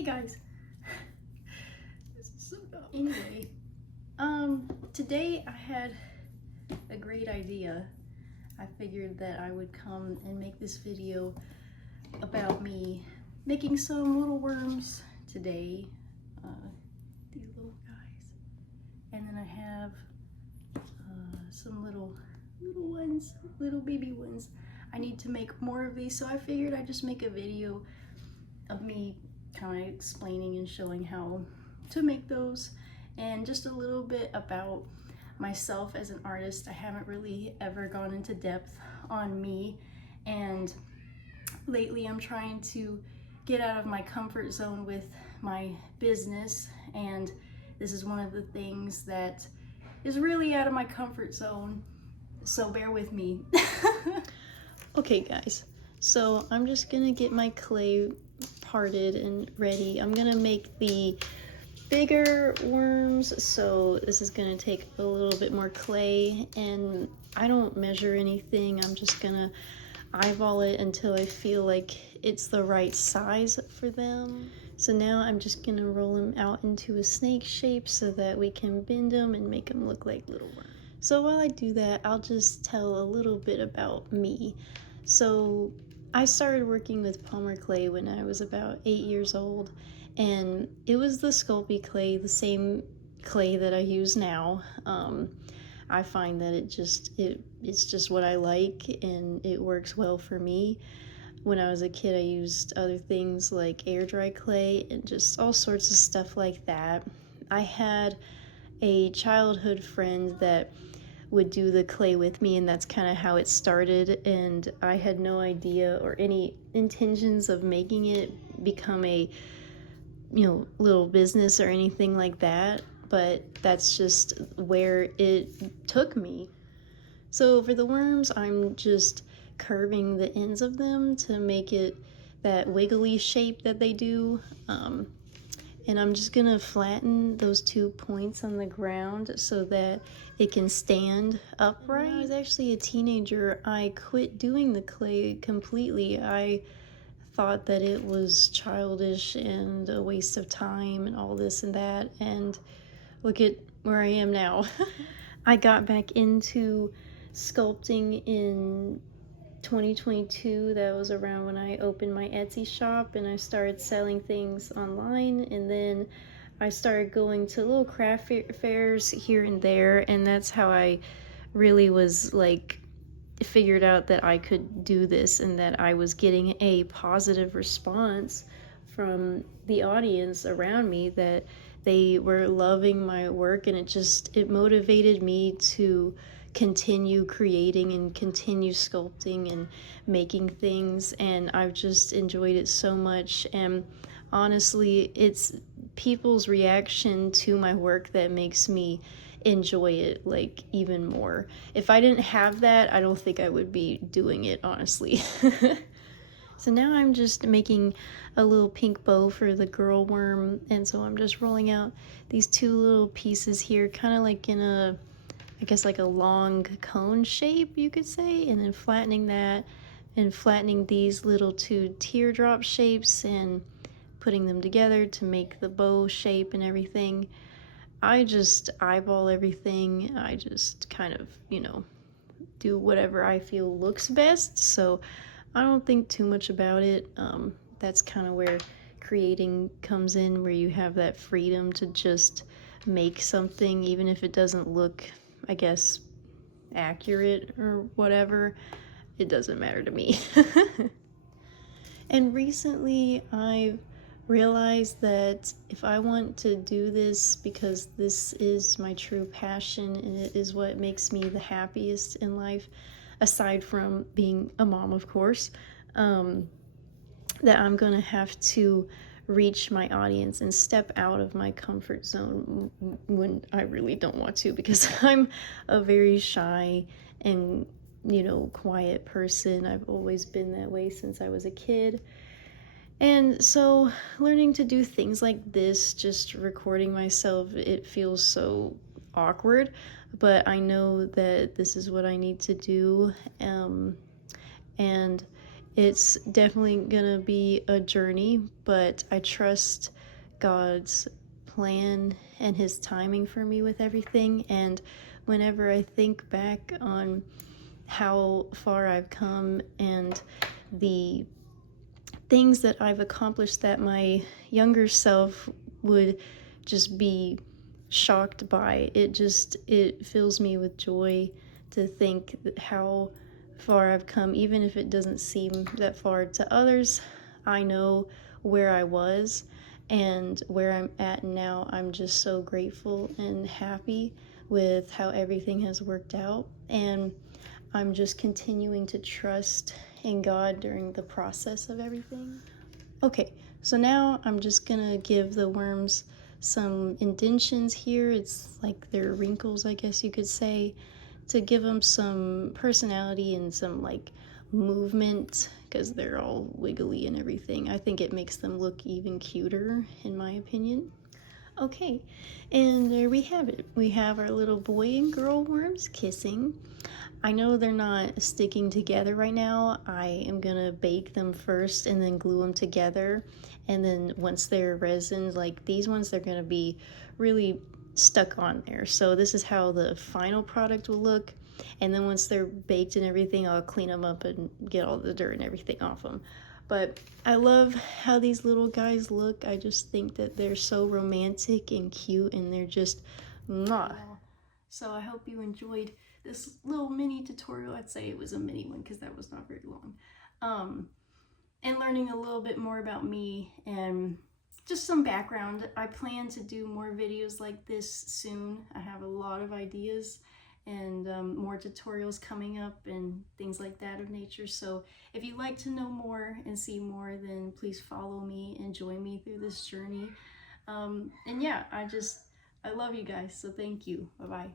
Hey guys. This is so dumb. Anyway, today I had a great idea. I figured that I would come and make this video about me making some little worms today. These little guys. And then I have some little ones, little baby ones. I need to make more of these, so I figured I'd just make a video of me kind of explaining and showing how to make those, and just a little bit about myself as an artist. I haven't really ever gone into depth on me, and lately I'm trying to get out of my comfort zone with my business, and this is one of the things that is really out of my comfort zone, so bear with me. Okay guys, so I'm just gonna get my clay parted and ready. I'm gonna make the bigger worms, so this is gonna take a little bit more clay, and I don't measure anything. I'm just gonna eyeball it until I feel like it's the right size for them. So now I'm just gonna roll them out into a snake shape so that we can bend them and make them look like little worms. So while I do that, I'll just tell a little bit about me. So I started working with Palmer clay when I was about 8 years old, and it was the Sculpey clay, the same clay that I use now. I find that it's just what I like, and it works well for me. When I was a kid, I used other things like air dry clay and just all sorts of stuff like that. I had a childhood friend that would do the clay with me, and that's kind of how it started, and I had no idea or any intentions of making it become a little business or anything like that, but that's just where it took me. So for the worms, I'm just curving the ends of them to make it that wiggly shape that they do. And I'm just gonna flatten those 2 points on the ground so that it can stand upright. When I was actually a teenager, I quit doing the clay completely. I thought that it was childish and a waste of time and all this and that, and look at where I am now. I got back into sculpting in 2022. That was around when I opened my Etsy shop and I started selling things online, and then I started going to little craft fairs here and there, and that's how I really was like figured out that I could do this and that I was getting a positive response from the audience around me, that they were loving my work, and it motivated me to continue creating and continue sculpting and making things, and I've just enjoyed it so much. And honestly, it's people's reaction to my work that makes me enjoy it like even more. If I didn't have that, I don't think I would be doing it, honestly. So now I'm just making a little pink bow for the girl worm, and so I'm just rolling out these 2 little pieces here, kind of like in a, I guess like a long cone shape, you could say, and then flattening that and flattening these little 2 teardrop shapes and putting them together to make the bow shape and everything. I just eyeball everything. I just kind of, do whatever I feel looks best, so I don't think too much about it. That's kind of where creating comes in, where you have that freedom to just make something, even if it doesn't look, I guess, accurate or whatever. It doesn't matter to me. And recently I've realized that if I want to do this, because this is my true passion and it is what makes me the happiest in life, aside from being a mom, of course, that I'm gonna have to reach my audience and step out of my comfort zone when I really don't want to, because I'm a very shy and quiet person. I've always been that way since I was a kid. And so learning to do things like this, just recording myself, it feels so awkward, but I know that this is what I need to do. And It's definitely gonna be a journey, but I trust God's plan and his timing for me with everything. And whenever I think back on how far I've come and the things that I've accomplished that my younger self would just be shocked by, it fills me with joy to think how far I've come. Even if it doesn't seem that far to others, I know where I was and where I'm at now. I'm just so grateful and happy with how everything has worked out, and I'm just continuing to trust in God during the process of everything. Okay, so now I'm just gonna give the worms some indentions here. It's like they're wrinkles, I guess you could say, to give them some personality and some like movement, because they're all wiggly and everything. I think it makes them look even cuter, in my opinion. Okay, and there we have it. We have our little boy and girl worms kissing. I know they're not sticking together right now. I am gonna bake them first and then glue them together. And then once they're resin, like these ones, they're gonna be really stuck on there. So this is how the final product will look. And then once they're baked and everything, I'll clean them up and get all the dirt and everything off them. But I love how these little guys look. I just think that they're so romantic and cute, and they're just mwah. So I hope you enjoyed this little mini tutorial. I'd say it was a mini one because that was not very long. And learning a little bit more about me and just some background. I plan to do more videos like this soon. I have a lot of ideas and more tutorials coming up and things like that of nature. So if you'd like to know more and see more, then please follow me and join me through this journey. And yeah, I love you guys, so thank you. Bye-bye.